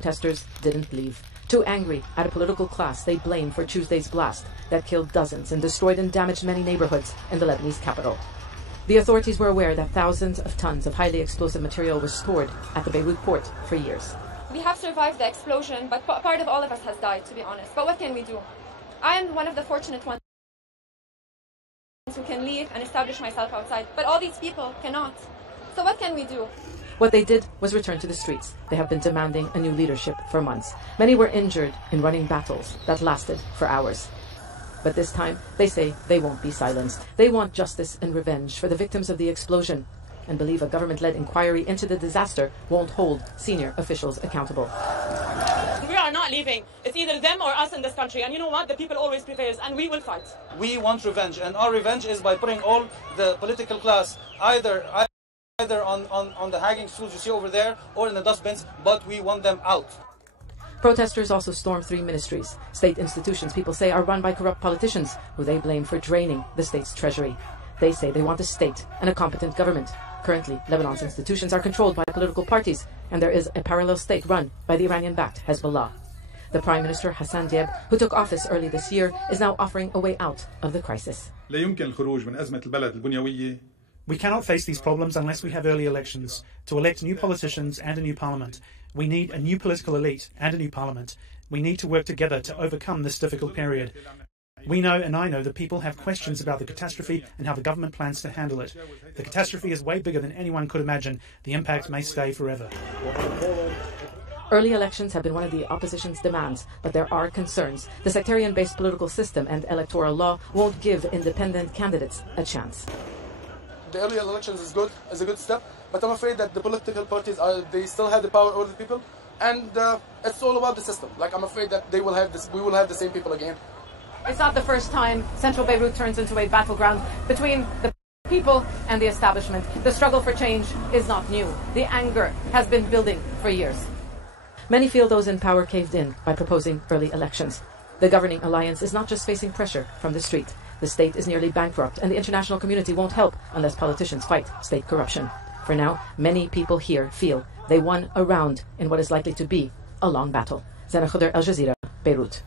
Protesters didn't leave. Too angry at a political class they blame for Tuesday's blast that killed dozens and destroyed and damaged many neighborhoods in the Lebanese capital. The authorities were aware that thousands of tons of highly explosive material was stored at the Beirut port for years. We have survived the explosion, but part of all of us has died, to be honest. But what can we do? I am one of the fortunate ones who can leave and establish myself outside, but all these people cannot. So what can we do? What they did was return to the streets. They have been demanding a new leadership for months. Many were injured in running battles that lasted for hours. But this time, they say they won't be silenced. They want justice and revenge for the victims of the explosion and believe a government-led inquiry into the disaster won't hold senior officials accountable. We are not leaving. It's either them or us in this country. And you know what? The people always prevails, and we will fight. We want revenge, and our revenge is by putting all the political class either on the hanging stools you see over there or in the dustbins, but we want them out. Protesters also stormed 3 ministries. State institutions, people say, are run by corrupt politicians who they blame for draining the state's treasury. They say they want a state and a competent government. Currently, Lebanon's institutions are controlled by political parties, and there is a parallel state run by the Iranian-backed Hezbollah. The Prime Minister Hassan Diab, who took office early this year, is now offering a way out of the crisis. We cannot face these problems unless we have early elections, to elect new politicians and a new parliament. We need a new political elite and a new parliament. We need to work together to overcome this difficult period. We know, and I know, that people have questions about the catastrophe and how the government plans to handle it. The catastrophe is way bigger than anyone could imagine. The impact may stay forever. Early elections have been one of the opposition's demands, but there are concerns. The sectarian-based political system and electoral law won't give independent candidates a chance. The early elections is a good step, but I'm afraid that the political parties they still have the power over the people, and it's all about the system. Like, I'm afraid that we will have the same people again. It's not the first time central Beirut turns into a battleground between the people and the establishment. The struggle for change is not new. The anger has been building for years. Many feel those in power caved in by proposing early elections. The governing alliance is not just facing pressure from the street. The state is nearly bankrupt, and the international community won't help unless politicians fight state corruption. For now, many people here feel they won a round in what is likely to be a long battle. Zana Khuder, Al Jazeera, Beirut.